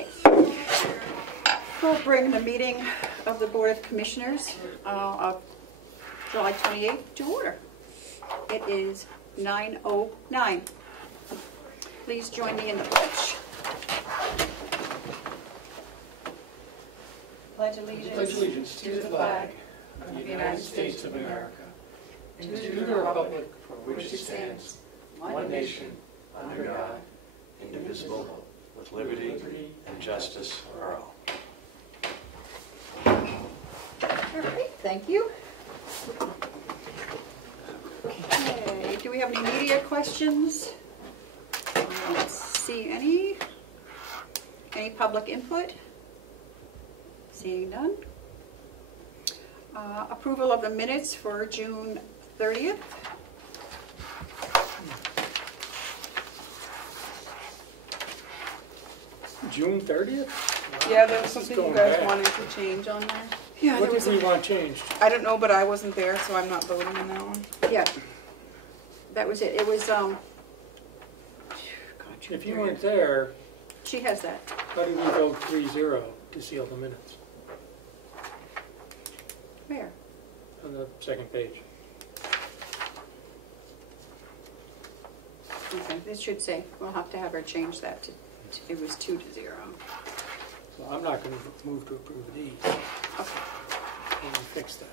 Okay. We'll bring the meeting of the Board of Commissioners of July 28th to order. It is 9:09. Please join me in the pledge. Pledge allegiance to the flag of the United States of America and to the republic for which it stands, one nation, under God, indivisible, with liberty and justice for all. All right, thank you. Okay, do we have any media questions? Let's see, any public input? Seeing none. Approval of the minutes for June 30th. June 30th? Yeah, there was something you guys back. wanted to change on there. Yeah, What did we want changed? I don't know, but I wasn't there, so I'm not voting on that one. Yeah, that was it. It was, God, If you weren't there, she has that. how did we vote 3-0 to seal the minutes? Where? On the second page. Okay, this should say, we'll have to have her change that to, it was 2-0. So I'm not going to move to approve these. Okay, And we fix that.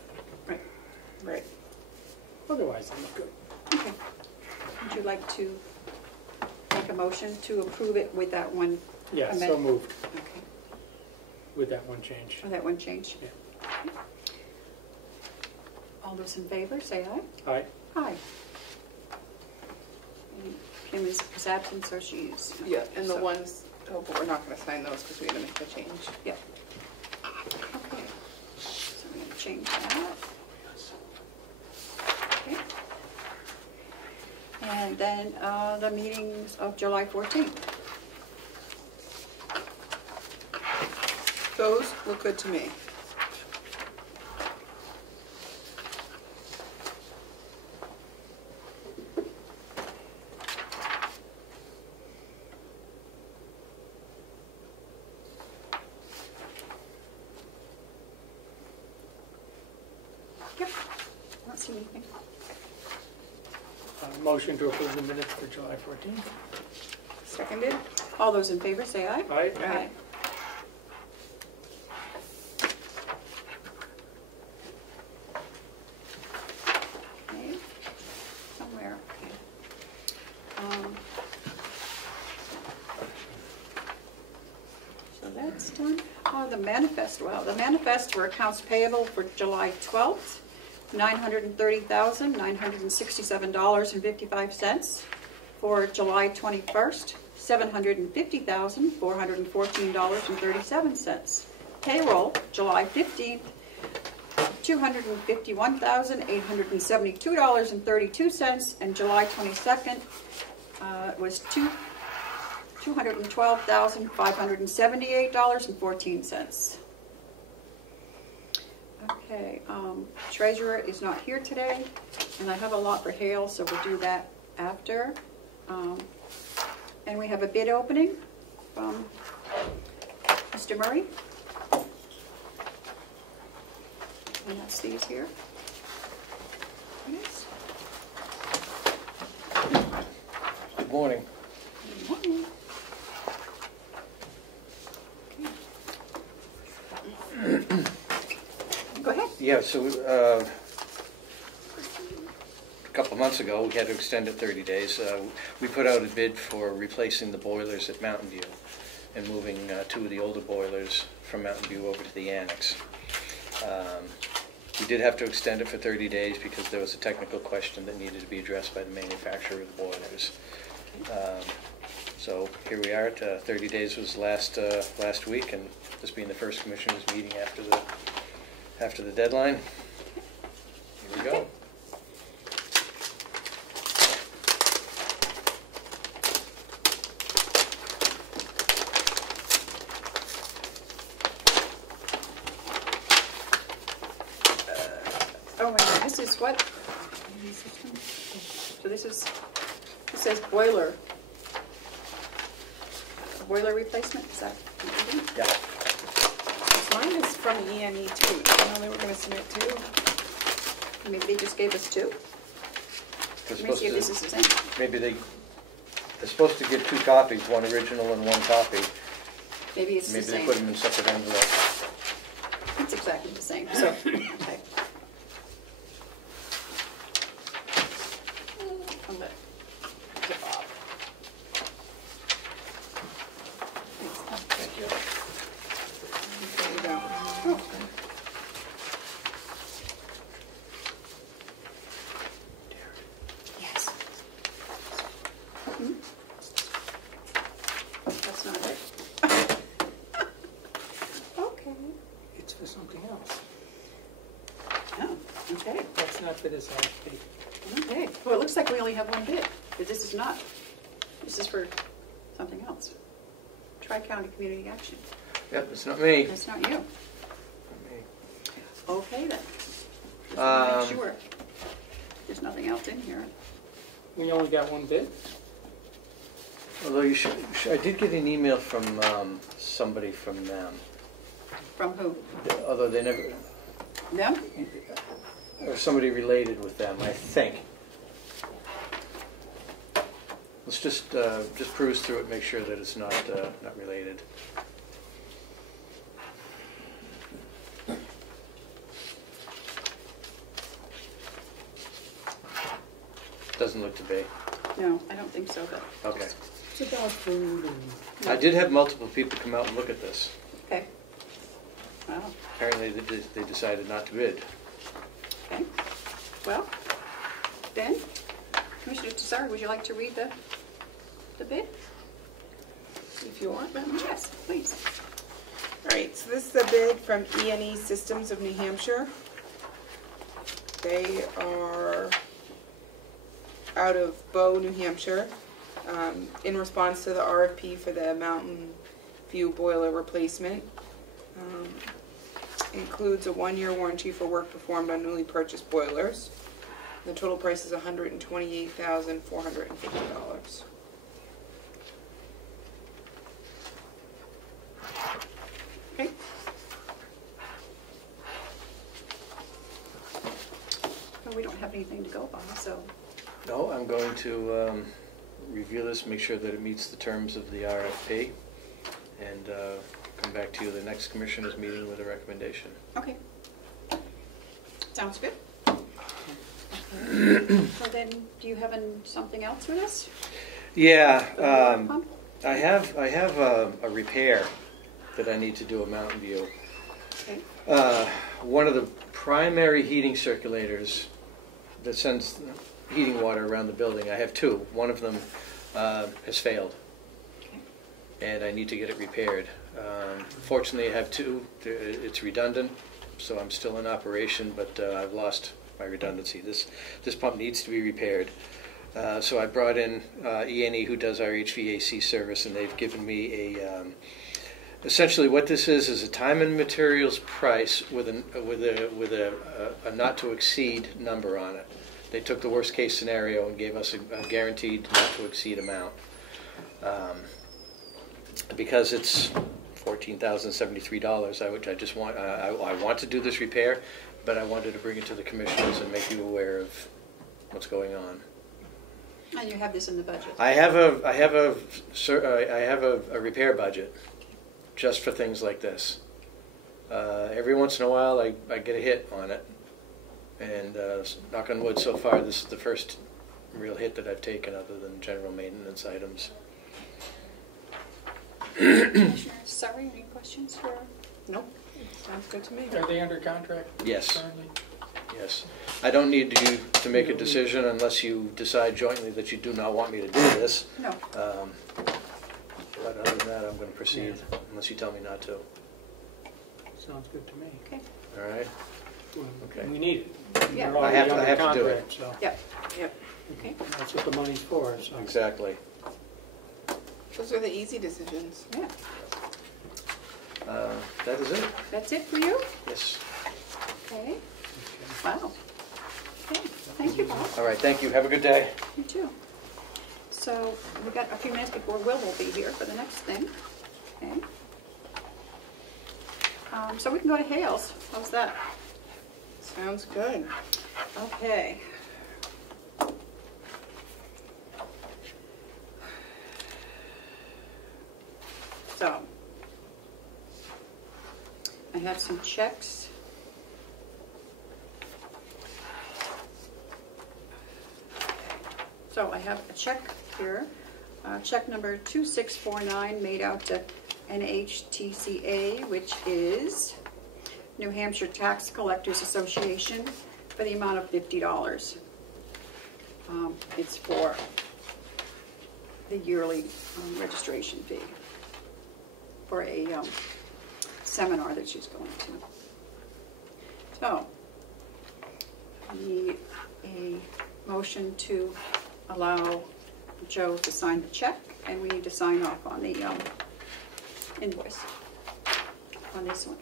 right, right. Otherwise, they look good. Okay. Would you like to make a motion to approve it with that one? Yeah, so amendment? moved Okay, with that one change. oh, that one change? Yeah. Okay. All those in favor, say aye. Aye. Aye. And Kim is absent, so she's... Yeah, and the so- ones, oh, but we're not going to sign those because we had to make the change. Yeah. Okay. So I'm going to change that. Okay. And then the meetings of July 14th. Those look good to me. Yep. I don't see anything. Motion to approve the minutes for July 14th. Seconded? All those in favor, say aye. Aye. Aye. Okay. Somewhere, okay. So that's done. Oh, the manifest, wow. The manifest for accounts payable for July 12th, $930,967.55. For July 21st, $750,414.37. Payroll, July 15th, $251,872.32, and July 22nd was $212,578.14. Okay, treasurer is not here today, and I have a lot for Hale, so we'll do that after. And we have a bid opening from Mr. Murray. And that's these here. Yes. Good morning. Good morning. Okay. Go ahead. Yeah, so a couple of months ago, we had to extend it 30 days. We put out a bid for replacing the boilers at Mountain View and moving two of the older boilers from Mountain View over to the annex. We did have to extend it for 30 days because there was a technical question that needed to be addressed by the manufacturer of the boilers. So here we are. 30 days was last week, and this being the first commissioners meeting after the deadline. Here we go. Oh, wait, this is what? So this says boiler. boiler replacement, is that what you're doing? Yeah. Mine is from ENE too. I know they were gonna submit two. Maybe they just gave us two? They're Let me supposed see if this is to, the same. maybe they're supposed to get 2 copies, one original and 1 copy. Maybe it's the Maybe they same. put them in separate envelopes. It's exactly the same, so, okay. I'll let it tip off. Thank you. There you go. Oh, yes. Hmm? That's not it. Okay. It's for something else. Oh, okay. That's not for this RFP. Okay. Well, it looks like we only have one bid, but this is not. This is for something else. Tri-County Community Action. Yep, it's not me. That's not you. Not me. Okay, then. Just want to Um, make sure. There's nothing else in here. We only got one bid? Although I did get an email from somebody from them. From who? Although they never, Them? or somebody related with them, I think. Let's just peruse through it, make sure that it's not related. Doesn't look to be. No, I don't think so, but, Okay. It's about food and... no. I did have multiple people come out and look at this. Okay. Well, Apparently they decided not to bid. okay. Well, then, Commissioner Tassari, would you like to read the bid? If you want, Madam Chair. Yes, please. All right, so this is a bid from ENE Systems of New Hampshire. They are out of Bow, New Hampshire, in response to the RFP for the Mountain View boiler replacement. Includes a 1-year warranty for work performed on newly purchased boilers. The total price is $128,450. Okay. Well, we don't have anything to go by, so, No, I'm going to review this, make sure that it meets the terms of the RFP, and come back to you the next commissioners meeting with a recommendation. okay. Sounds good. Okay. So then, do you have something else for us? Yeah, The water pump? I have a repair that I need to do at Mountain View. Okay. One of the primary heating circulators that sends heating water around the building, I have 2. One of them has failed, Okay. and I need to get it repaired. Fortunately, I have 2. It's redundant, so I'm still in operation, but I've lost my redundancy. This pump needs to be repaired. So I brought in ENE, who does our HVAC service, and they've given me a essentially what this is a time and materials price with a not to exceed number on it. They took the worst case scenario and gave us a guaranteed not to exceed amount. Because it's $14,073, I just want I want to do this repair, but I wanted to bring it to the commissioners and make you aware of what's going on. And you have this in the budget? I have a repair budget just for things like this. Every once in a while, I get a hit on it, and knock on wood, so far this is the first real hit that I've taken, other than general maintenance items. Commissioner, sorry, any questions for? Nope, sounds good to me. Are they under contract Yes. currently? Yes. I don't need you to make a decision unless you decide jointly that you do not want me to do this. No. But other than that, I'm going to proceed unless you tell me not to. Sounds good to me. Okay. All right? Well, Okay. We need it. Yeah. We're I have already to under do it. contract, so Yep. Yep. Okay. that's what the money's for, so. Exactly. Those are the easy decisions. Yeah. That is it. That's it for you? Yes. Okay. Wow. Okay. Thank you, Bob. All right. Thank you. Have a good day. You too. So we got a few minutes before Will be here for the next thing. Okay. So we can go to Hales. How's that? Sounds good. Okay. So I have some checks. So I have a check here, check number 2649 made out to NHTCA, which is New Hampshire Tax Collectors Association, for the amount of $50. It's for the yearly registration fee for a seminar that she's going to. So, I need a motion to allow Joe to sign the check, and we need to sign off on the invoice on this one.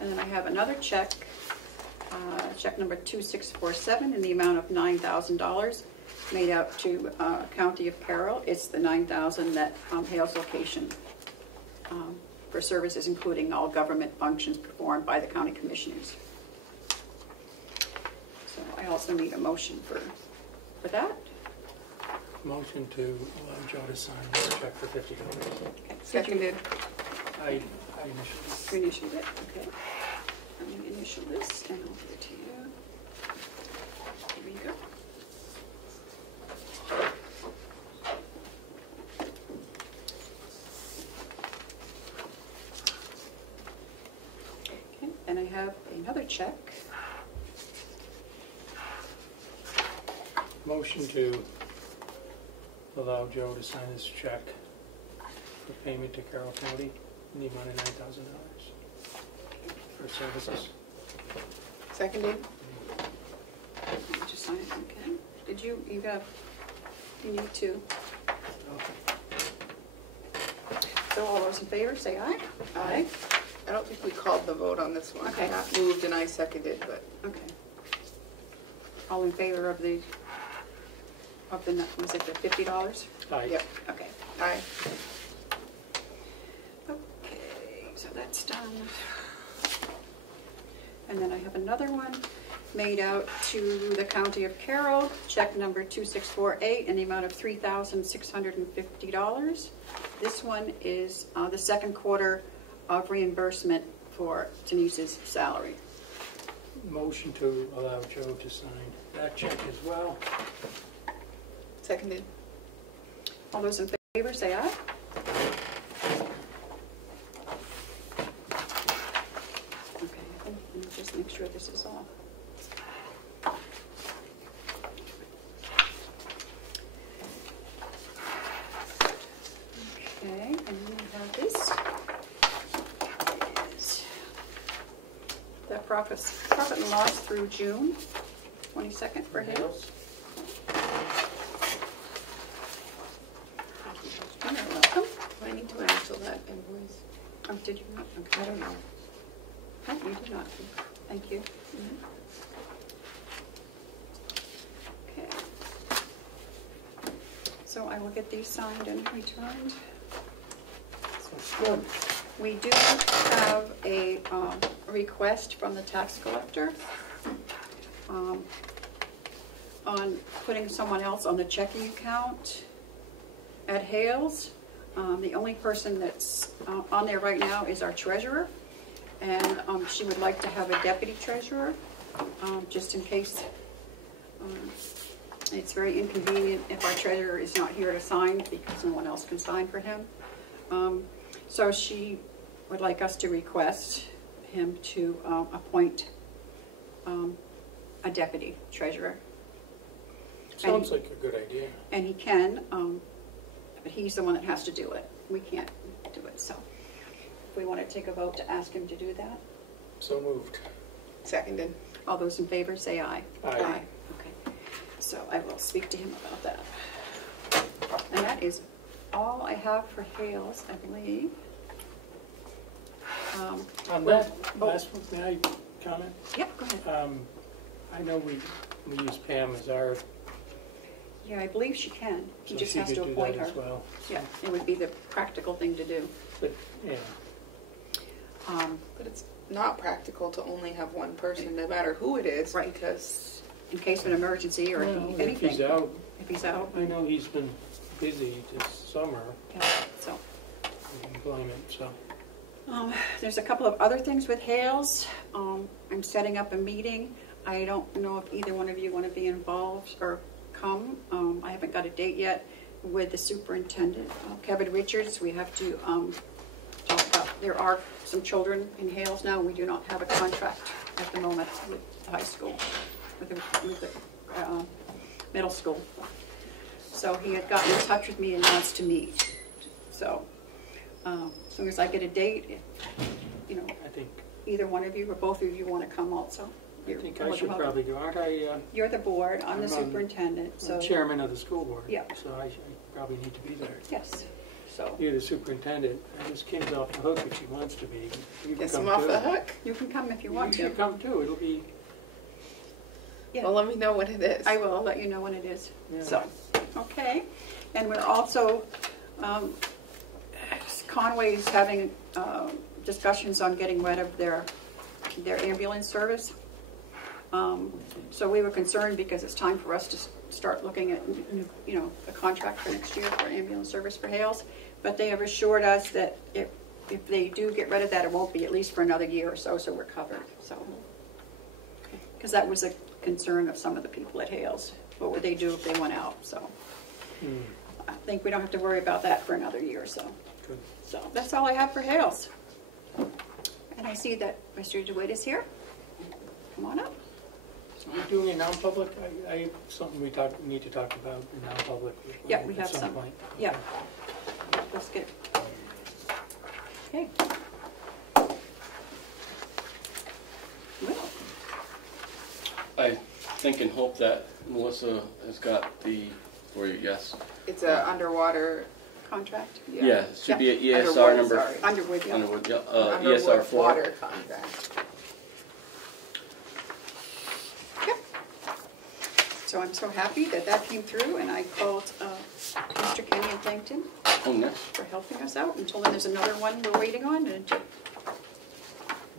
And then I have another check, check number 2647 in the amount of $9,000 made out to County of Carroll. It's the $9,000 that Hales location for services including all government functions performed by the county commissioners. So I also need a motion for that. Motion to allow Joe to sign this check for $50. Okay. Seconded. I initially. You initialed it, okay. I'm going to initial this and I'll give it to you. Here you go. Okay, and I have another check. Motion to allow Joe to sign this check for payment to Carroll County in the amount of $9,000 for services. Seconded. Let me just sign it, okay. Did you need to. So all those in favor, say aye. Aye. I don't think we called the vote on this one. Okay. Matt moved and I seconded, but Okay. All in favor of the, was it the $50? Aye. yep. Okay. Aye. Okay, so that's done. And then I have another one made out to the County of Carroll, check number 2648 in the amount of $3,650. This one is the second quarter of reimbursement for Denise's salary. Motion to allow Joe to sign that check as well. Seconded. All those in favor, say aye. Okay, let me just make sure this is all. Okay, and then we have this. Is the profit and loss through June 22nd for Hales. You're welcome. Do I need to initial that invoice? Oh, did you not? Okay. I don't know. Oh, you did not. Thank you. Okay. So I will get these signed and returned. We do have a request from the tax collector on putting someone else on the checking account at Hales. The only person that's on there right now is our treasurer, and she would like to have a deputy treasurer, just in case. It's very inconvenient if our treasurer is not here to sign because no one else can sign for him. So she would like us to request him to appoint a deputy treasurer. Sounds like a good idea. And he can, but he's the one that has to do it. We can't do it, so if we want to take a vote to ask him to do that. So moved. Seconded. All those in favor say aye. Aye. Okay. So I will speak to him about that. And that all I have for Hales, I believe. On that last one, may I comment? Yep, go ahead. I know we use Pam as our, Yeah, I believe she can. He so just she has could to do appoint that her. as well. Yeah, it would be the practical thing to do. But, yeah, But it's not practical to only have one person, no matter who it is, Right. because In case of an emergency or well, if anything. he's out, If he's out. I know he's been busy this summer, Yeah, so. employment, so. There's a couple of other things with Hales. I'm setting up a meeting. I don't know if either one of you want to be involved or come. I haven't got a date yet with the superintendent, Kevin Richards. We have to talk about, there are some children in Hales now. We do not have a contract at the moment with the high school, with the middle school. So he had gotten in touch with me and wants to meet. So as soon as I get a date, if, I think, either one of you or both of you want to come also. I think I should probably go, aren't I? You're the board, I'm the I'm on- superintendent, so. I'm chairman of the school board. Yeah. So I probably need to be there. Yes, so. You're the superintendent, and this Kim's off the hook if she wants to be. You can gets come them off too. the hook. You can come if you You want to. should come too, it'll be, Yeah. Well, let me know what it is. I will, I'll let you know when it is. Yeah. So, okay. And we're also, Conway's having discussions on getting rid of their ambulance service. So we were concerned because it's time for us to start looking at, a contract for next year for ambulance service for Hales. But they have assured us that if they do get rid of that, it won't be at least for another year or so, so we're covered, so. Because that was a concern of some of the people at Hales. What would they do if they went out, so. I think we don't have to worry about that for another year or so. good. So that's all I have for Hales. And I see that Mr. DeWitt is here. Come on up. So we're doing a non-public, I have something we need to talk about in non-public. Yeah, we at have some some. point. Yeah. Let's get. Okay. Well, I think and hope that Melissa has got the, for you, yes. It's a underwater. contract. Yeah, it should be an ESR Underwood, number. sorry. Underwood, yeah. Underwood, yeah, Underwood ESR 4. water contract. Yep. So I'm so happy that that came through, and I called Mr. Kenny and thanked him Oh, nice. for helping us out, and told him there's another one we're waiting on, and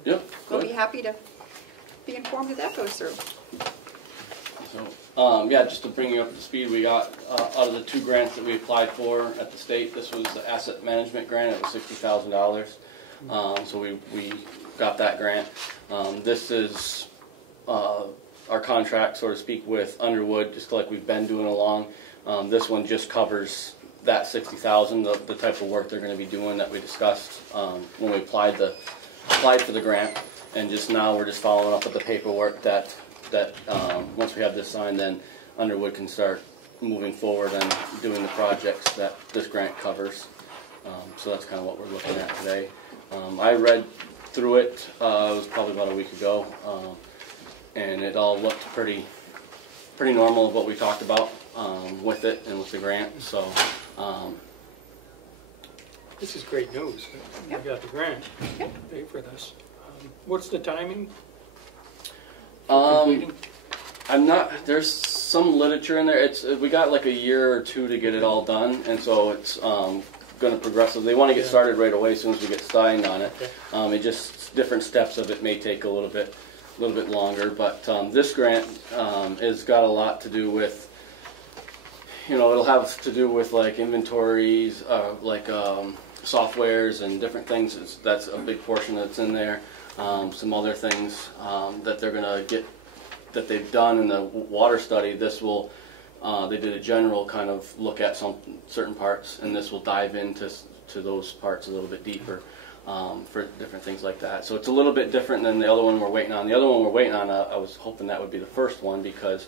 Yep, we'll be good. happy to be informed that that goes through. So, yeah, just to bring you up to speed, we got, out of the 2 grants that we applied for at the state, this was the asset management grant, it was $60,000. So we got that grant. This is our contract, so to speak, with Underwood, just like we've been doing along. This one just covers that $60,000, the type of work they're going to be doing that we discussed when we applied for the grant, and just now we're just following up with the paperwork that once we have this signed, then Underwood can start moving forward and doing the projects that this grant covers. So that's kind of what we're looking at today. I read through it, it was probably about a week ago, and it all looked pretty normal of what we talked about with it and with the grant. So This is great news. We Yep. got the grant. Yep. Pay for this. What's the timing? I'm not. There's some literature in there. We got like a year or 2 to get it all done, and so it's going to progressively. They want to get started right away as soon as we get signed on it. Okay. It just different steps of it may take a little bit longer. But this grant has got a lot to do with. It'll have to do with like inventories, like softwares and different things. That's a big portion that's in there. Some other things that they're going to get that they've done in the water study. This will they did a general kind of look at some certain parts, and this will dive into those parts a little bit deeper for different things like that. So it's a little bit different than the other one we're waiting on. The other one we're waiting on, I was hoping that would be the first one, because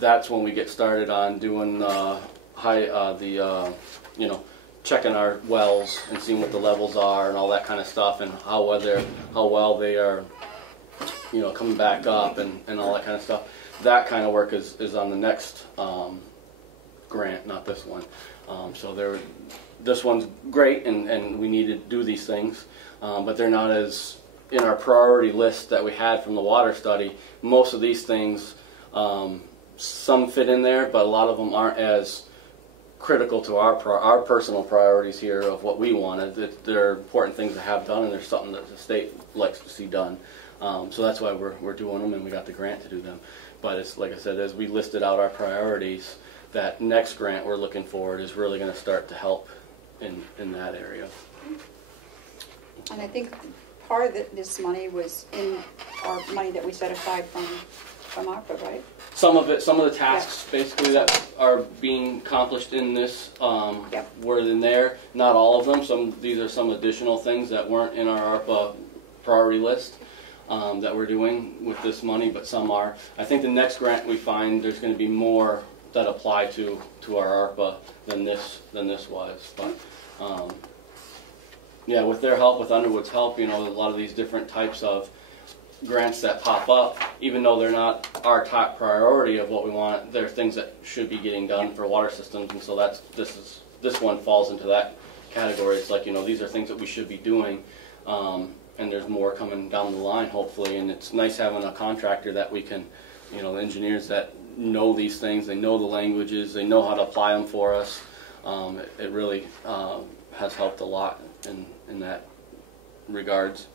that's when we get started on doing checking our wells and seeing what the levels are and all that kind of stuff, and how well they are, coming back up and all that kind of stuff. That kind of work is on the next grant, not this one. This one's great, and we need to do these things, but they're not as in our priority list that we had from the water study, most of these things, some fit in there, but a lot of them aren't as critical to our personal priorities here of what we wanted. They're important things to have done, and there's something that the state likes to see done. So that's why we're doing them, and we got the grant to do them. But it's like I said, as we listed out our priorities, that next grant we're looking for is really going to start to help in that area. And I think part of this money was in our money that we set aside from ARPA, right? Some of it, some of the tasks basically that are being accomplished in this were in there. Not all of them. These are some additional things that weren't in our ARPA priority list that we're doing with this money, but some are. I think the next grant we find there's going to be more that apply to our ARPA than this was. But yeah, with their help, with Underwood's help, you know, a lot of these different types of grants that pop up, even though they're not our top priority of what we want, they're things that should be getting done for water systems, and so this one falls into that category. It's like, you know, these are things that we should be doing, and there's more coming down the line, hopefully. And it's nice having a contractor that we can, you know, engineers that know these things, they know the languages, they know how to apply them for us. It really has helped a lot in that regards.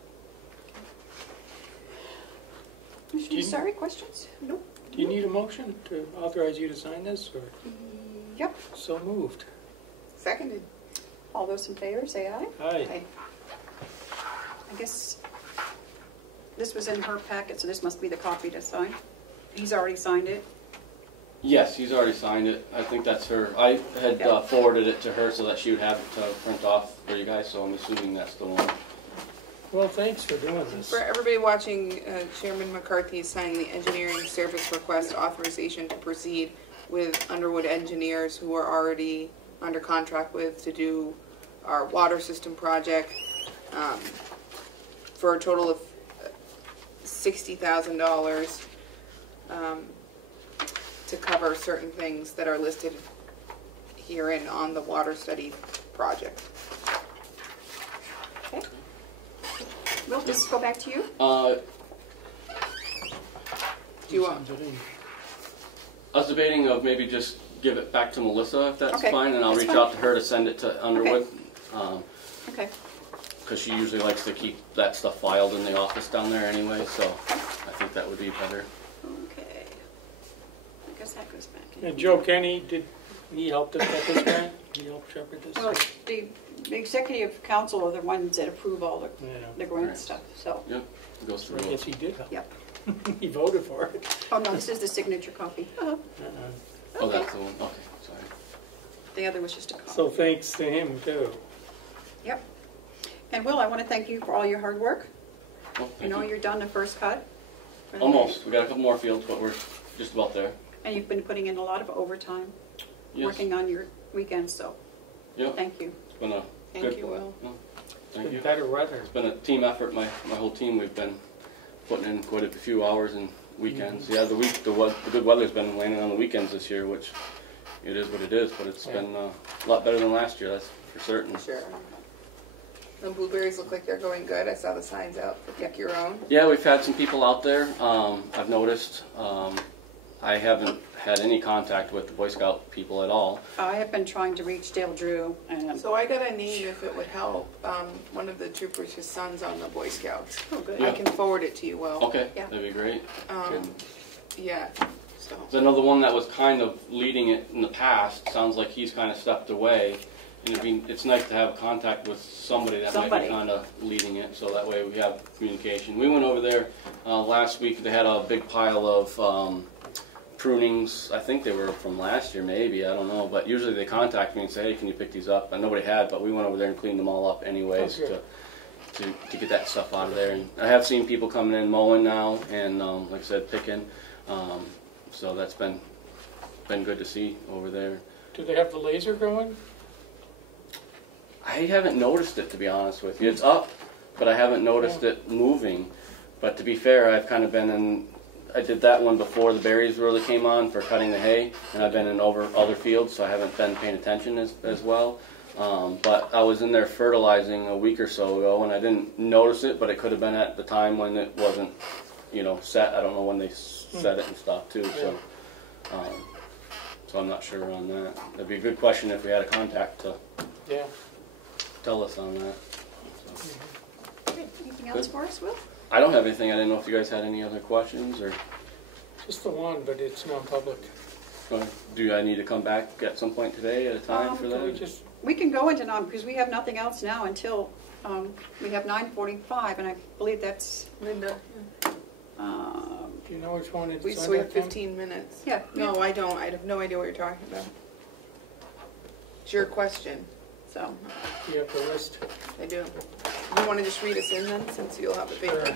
Sorry, questions? Nope. Do you need a motion to authorize you to sign this, or? Yep. So moved. Seconded. All those in favor, say aye. Aye. I guess this was in her packet, so this must be the copy to sign. He's already signed it. Yes, he's already signed it. I think that's her. I had forwarded it to her so that she would have it to print off for you guys, so I'm assuming that's the one. Well, thanks for doing this. For everybody watching, Chairman McCarthy is signing the engineering service request authorization to proceed with Underwood engineers who are already under contract with to do our water system project for a total of $60,000 to cover certain things that are listed herein on the water study project. Okay. We'll just go back to you. Do you want? I was debating of maybe just give it back to Melissa if that's fine, and I'll That's reach fine. out to her to send it to Underwood. Okay. Because she usually likes to keep that stuff filed in the office down there anyway, so I think that would be better. Okay. I guess that goes back in. And Joe Kenny, did he help us get this grant? He helped shepherd this? Well, the executive council are the ones that approve all the grant Right. stuff, so. Yep, it goes I through. guess he did help. Yep. He voted for it. Oh, no, this is the signature copy. Oh, Okay. that's the one. Okay, sorry. The other was just a copy. So thanks to him, too. Yep. And Will, I want to thank you for all your hard work. Well, You know, you're done the first cut. for the almost. We got a couple more fields, but we're just about there. day. And you've been putting in a lot of overtime, Yes. working on your weekends, so Yep. thank you. It's been a Thank good. you, Will. Thank you. Better weather. It's been a team effort. My whole team. We've been putting in quite a few hours and weekends. Yeah, the good weather's been landing on the weekends this year, which it is what it is. But it's been a lot better than last year. That's for certain. Sure. The blueberries look like they're going good. I saw the signs out for Pick Your Own. Yeah, we've had some people out there. I've noticed. I haven't had any contact with the Boy Scout people at all. I have been trying to reach Dale Drew, and So I got a name if it would help. One of the troopers, his son's on the Boy Scouts. oh, good. Yeah. I can forward it to you, Will. Okay, Yeah. that'd be great. Yeah. So. There's another one that was kind of leading it in the past. Sounds like he's kind of stepped away. And it's nice to have contact with somebody that might Somebody. be kind of leading it, so that way we have communication. We went over there last week. They had a big pile of prunings. I think they were from last year, maybe. I don't know. But usually they contact me and say, hey, can you pick these up? And nobody had, but we went over there and cleaned them all up anyways to get that stuff out of there. And I have seen people coming in mowing now and, like I said, picking. So that's been good to see over there. Do they have the laser going? I haven't noticed it, to be honest with you. It's up, but I haven't noticed it moving. But to be fair, I've kind of been in, I did that one before the berries really came on for cutting the hay, and I've been in over other fields, so I haven't been paying attention as well. But I was in there fertilizing a week or so ago, and I didn't notice it, but it could have been at the time when it wasn't, set. I don't know when they set it and stuff too. So I'm not sure on that. That'd be a good question if we had a contact to tell us on that. Anything else for us, Will? I don't have anything. I didn't know if you guys had any other questions or. Just the one, but it's non-public. Do I need to come back at some point today at a time for Can we that? just, We can go into because we have nothing else now until we have 9:45, and I believe that's. Linda, Um, do you know which one it's we on so we have that one? 15 minutes. yeah. No, I don't. I have no idea what you're talking about. It's your question. So Do you have the list? I do. You want to just read us in then, since you'll have the paper? Sure.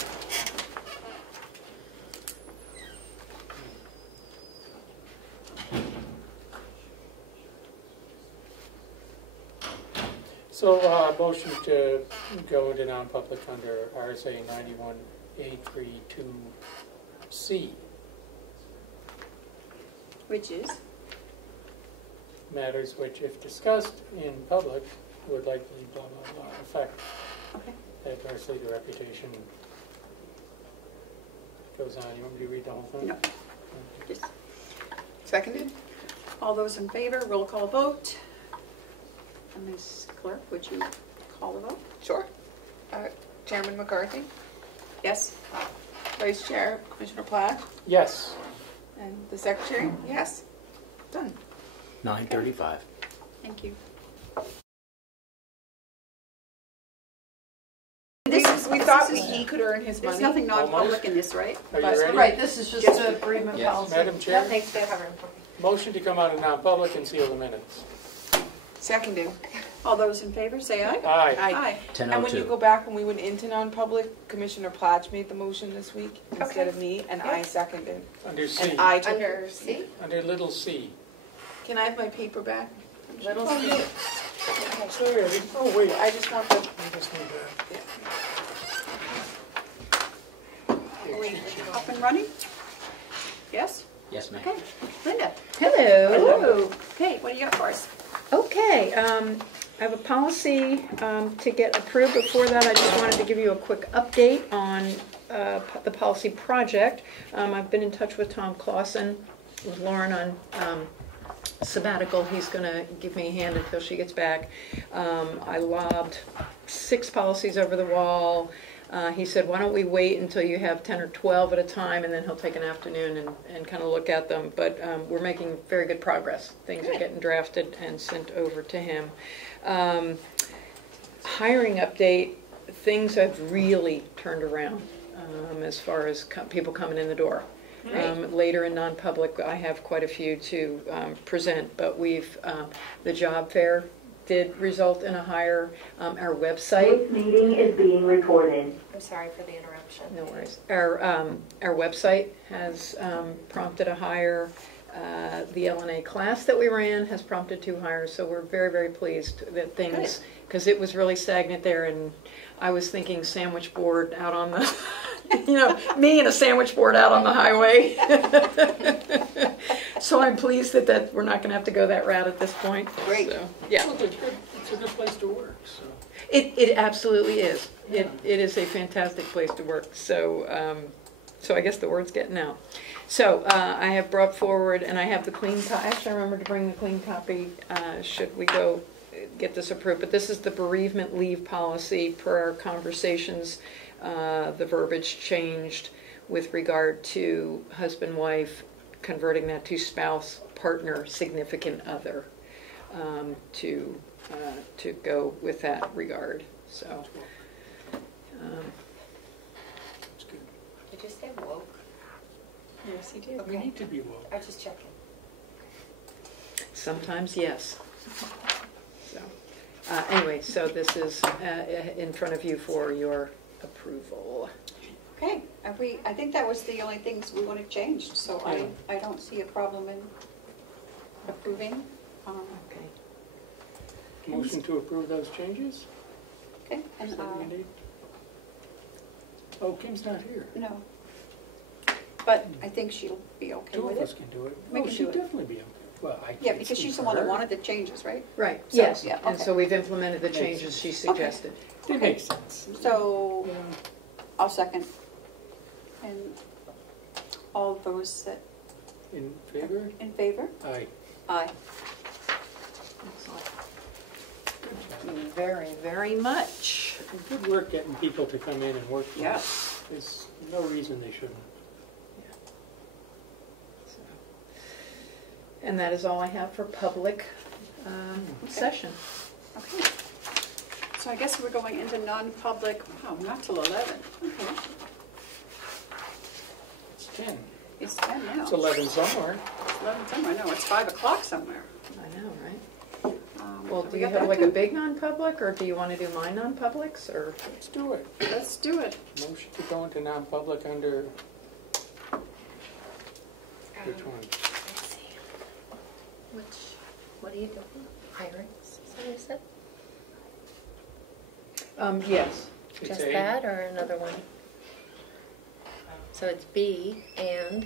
So, motion to go into non-public under RSA 91A32C, which is matters which, if discussed in public, would likely blah, blah, blah, affect okay. adversely the reputation. Goes on. You want me to read the whole thing? No. Just Seconded? all those in favor, roll call vote. And Ms. Clerk, would you call the vote? Sure. Chairman McCarthy, Yes. Vice Chair Commissioner Platt, Yes. and the Secretary? Yes. Done. 9:35. Thank you. We thought he could earn his There's money. nothing non-public in this, right? Are you ready? Right, this is just the agreement Yes. policy. Madam Chair? Thanks, Dave. Have room for me. Motion to come out of non-public and seal the minutes. Seconded. All those in favor, say aye. Aye. Aye. And when you go back, when we went into non-public, Commissioner Platch made the motion this week instead of me, and I seconded. Under C. And I took. Under C? Under little c. Can I have my paper back? Little C. Sorry, oh wait, I just want the. I just need that. Up and running? Yes? Yes, ma'am. Okay. Linda? Hello. Okay, what do you got for us? Okay, I have a policy to get approved. Before that, I just wanted to give you a quick update on the policy project. I've been in touch with Tom Clausen, with Lauren on sabbatical. He's going to give me a hand until she gets back. I lobbed 6 policies over the wall. He said, why don't we wait until you have 10 or 12 at a time, and then he'll take an afternoon and kind of look at them. But we're making very good progress. Things are getting drafted and sent over to him. Hiring update, things have really turned around as far as people coming in the door. Later in non-public, I have quite a few to present, but the job fair did result in a hire. Our website. This meeting is being recorded. I'm sorry for the interruption. No worries. Our website has prompted a hire. The LNA class that we ran has prompted 2 hires, so we're very, very pleased that things, because it was really stagnant there, and I was thinking sandwich board out on the, me and a sandwich board out on the highway. So I'm pleased that we're not going to have to go that route at this point. Great. So, yeah. Well, it's a good place to work, so. It absolutely is. It is a fantastic place to work. So so I guess the word's getting out. So I have brought forward, and I have the clean copy. Actually, I remember to bring the clean copy should we go get this approved. But this is the bereavement leave policy per our conversations. The verbiage changed with regard to husband, wife, converting that to spouse, partner, significant other, to go with that regard. So. It's good. Did you say woke? Yes, he did. We need to be woke. I was just checking. Sometimes, yes. So, anyway, so this is in front of you for your approval. Okay, I think that was the only things we wanted changed, so I don't see a problem in approving. Okay. Motion to approve those changes? Okay, and, Is that what you need? Oh, Kim's not here. no. But I think she'll be okay 2 with of us it. can do it. We Oh, can she'd do it. definitely be okay. Well, I Yeah, can't because speak she's the for one that her. wanted the changes, right? Right, So, yes, yeah, and okay. so we've implemented the Makes changes she sense. suggested. It makes sense. So, Yeah. I'll second. And all those that In favor? in favor? Aye. Aye. Excellent. Thank you very, very much. Good work getting people to come in and work for Yeah. us. There's no reason they shouldn't. So, and that is all I have for public session. Okay. So I guess we're going into non-public, wow, not till 11. Okay. It's 10. It's 10 now. It's 11 somewhere. It's 11 somewhere. No, it's 5 o'clock somewhere. I know, right? Well, Have do we you got have that like a done? big non-public, or do you want to do my non-publics, or? Let's do it. Let's do it. Motion to go into non-public under, which one? Let's see. What are you doing? Hiring, is that what you said? Yes. It's Just A. that or another one? So it's B and,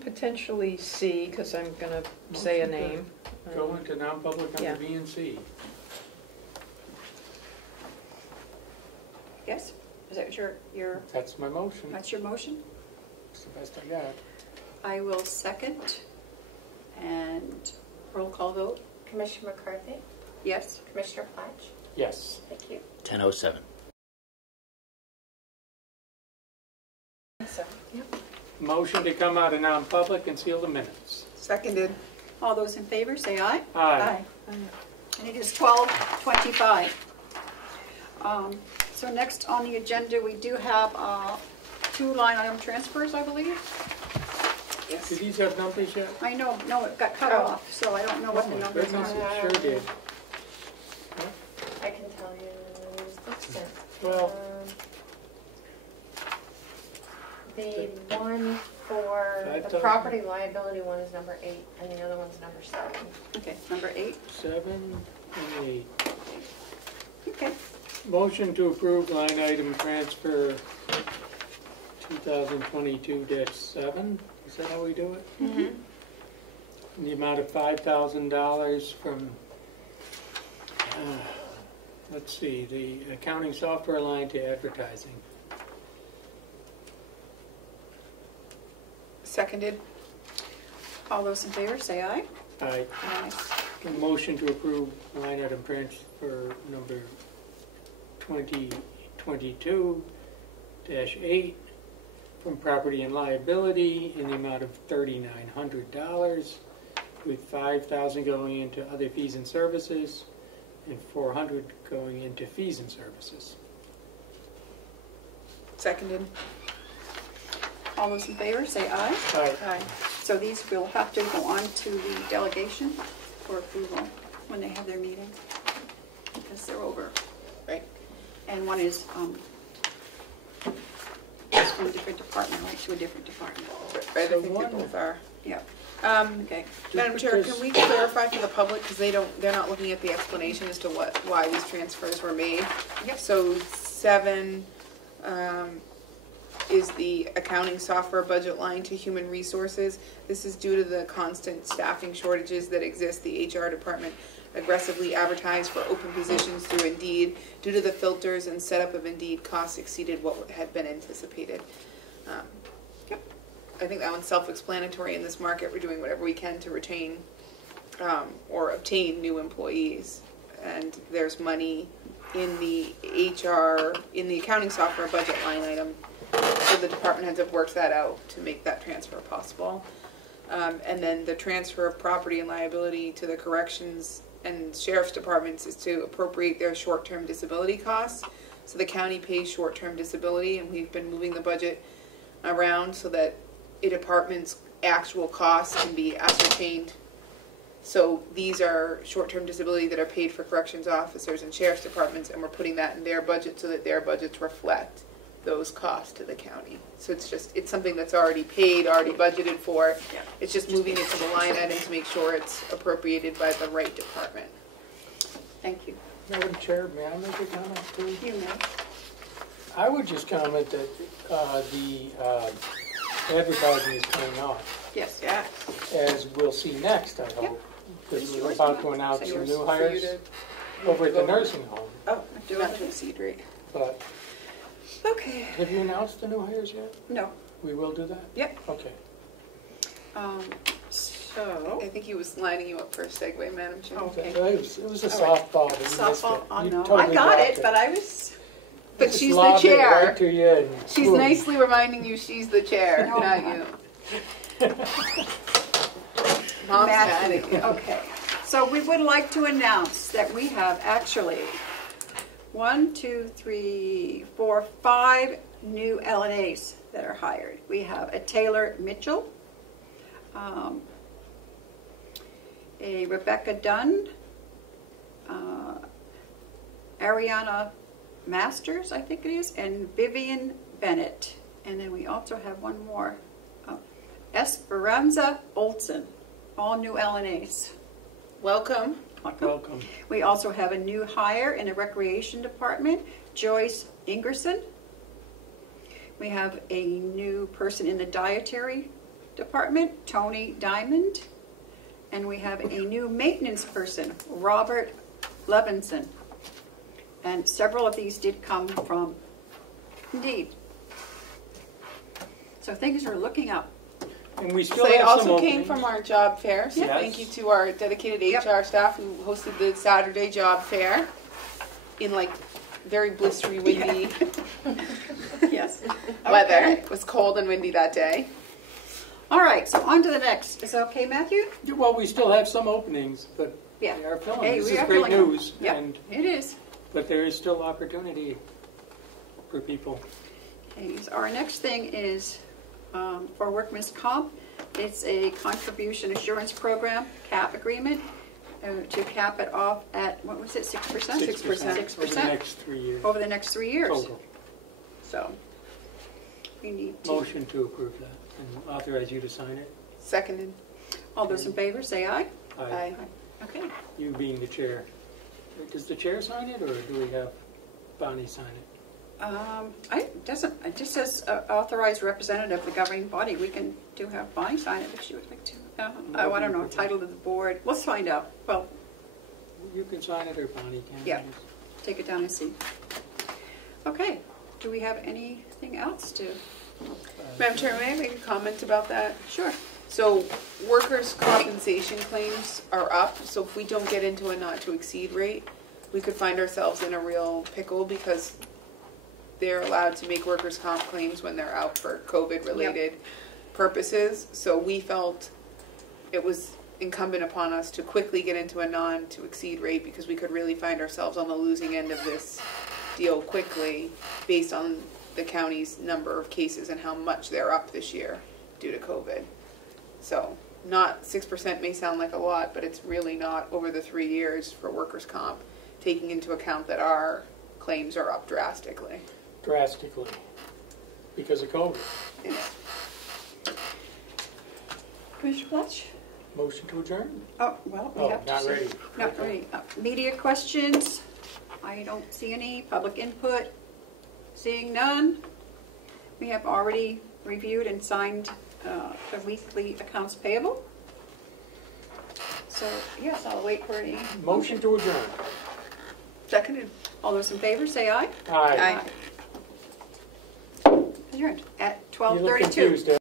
Potentially C, because I'm gonna say a Motion to name. Go into non-public yeah. under B and C. Yes? Is that your, That's my motion. that's your motion? It's the best I got. I will second. And roll call vote? Commissioner McCarthy, Yes? Commissioner Platch, Yes. thank you. 10:07. So, yep. Motion to come out of non-public and seal the minutes. Seconded. All those in favor, say aye. Aye. And it is 12:25. So next on the agenda, we do have 2 line item transfers, I believe. Do these have numbers yet? I know, no, it got cut off, so I don't know what the Oh my numbers goodness, are. it sure did. I can tell you the extent. Well- The one for the 5,000. property liability one is number 8, and the other one's number 7. Okay, number 8. 7 and 8. Okay, Motion to approve line item transfer 2022-7. Is that how we do it? Mm-hmm. In the amount of $5,000 from, let's see, the accounting software line to advertising. Seconded. all those in favor, say aye. Aye. Aye. A motion to approve line item transfer number 2022-8 from property and liability in the amount of $3,900, with $5,000 going into other fees and services and $400 going into fees and services. Seconded. All those in favor, say aye. Aye. Aye. So these will have to go on to the delegation for approval when they have their meeting, because they're over. Right. And one is it's from a different department, right, to a different department. Right, I So think they one- both are. Yeah, okay. Madam Chair, can we clarify for the public, because they're not looking at the explanation as to why these transfers were made? Yep. So 7 is the accounting software budget line to human resources. This is due to the constant staffing shortages that exist. The HR department aggressively advertised for open positions through Indeed. Due to the filters and setup of Indeed, costs exceeded what had been anticipated. I think that one's self-explanatory. In this market, we're doing whatever we can to retain or obtain new employees. And there's money in the accounting software budget line item. So the department heads have worked that out to make that transfer possible. And then the transfer of property and liability to the corrections and sheriff's departments is to appropriate their short-term disability costs. So the county pays short-term disability, and we've been moving the budget around so that a department's actual costs can be ascertained. So these are short-term disability that are paid for corrections officers and sheriff's departments, and we're putting that in their budget so that their budgets reflect those costs to the county. So it's something that's already paid, already budgeted for. Yeah. It's just moving it to the line item to make sure it's appropriated by the right department. Thank you. Madam Chair, may I make a comment too? You may. I would just comment that the advertising is paying off. Yes. Yeah. as we'll see next, I hope. Because It's we're yours, about to Mom. announce Say some yours new For you hires to over at the go over. nursing home. Oh, do not to exceed rate. But okay. have you announced the new hires yet? No. We will do that? Yep. Okay. So, I think he was lining you up for a segue, Madam Chair. Okay. It was a All right. softball. but you missed softball, it. oh You no, I totally got dropped it, but I was, But Just she's the lobbed it chair. right to you and She's boom. nicely reminding you she's the chair, No, not I'm you. not. Mom's mad Matthew. at you. Okay, so we would like to announce that we have actually 5 new LNAs that are hired. We have a Taylor Mitchell, a Rebecca Dunn, Ariana Masters, I think it is, and Vivian Bennett. And then we also have one more, Esperanza Olson, all new LNAs. Welcome. Welcome. We also have a new hire in the Recreation Department, Joyce Ingerson. We have a new person in the Dietary Department, Tony Diamond. And we have a new maintenance person, Robert Levinson. And several of these did come from Indeed. So things are looking up. And we So still they have some also came openings. from our job fair. So Yes. thank you to our dedicated Yep. HR staff who hosted the Saturday job fair in like very blistery, windy Yes. weather. Okay. It was cold and windy that day. All right, so on to the next. Is that okay, Matthew? Well, we still have some openings, but Yeah. we are filling. Hey, This we is are great filling them. news. Yep, And, it is. but there is still opportunity for people. Okay, so our next thing is for workman's comp. It's a contribution assurance program, CAP agreement, to cap it off at, what was it, 6%? 6%. 6% over the next 3 years. Over the next 3 years. Total. So we need to. Motion to approve that and authorize you to sign it. Seconded. All those in favor, say aye. Aye. Okay. You being the chair. Does the chair sign it, or do we have Bonnie sign it? It just says authorized representative of the governing body. We can have Bonnie sign it if she would like to. I don't know, title to the board. Let's find out. Well, You can sign it, or Bonnie can. Yeah. take it down and see. Okay. Do we have anything else to? Madam Chair, may I make a comment about that? Sure. So workers' compensation claims are up, so if we don't get into a not to exceed rate, we could find ourselves in a real pickle because they're allowed to make workers' comp claims when they're out for COVID-related purposes. So we felt it was incumbent upon us to quickly get into a non to exceed rate because we could really find ourselves on the losing end of this deal quickly based on the county's number of cases and how much they're up this year due to COVID. So not 6% may sound like a lot, but it's really not over the 3 years for workers' comp, taking into account that our claims are up drastically. Drastically. Because of COVID. Commissioner Fletch? Motion to adjourn? Oh, well, we Oh, have to. not see. ready. Not Okay. ready. Media questions? I don't see any. Public input? Seeing none. We have already reviewed and signed the weekly accounts payable. So, yes, I'll wait for any. Motion to adjourn. Seconded. All those in favor, say aye. Aye. Aye. Adjourned at You look 12:32. confused,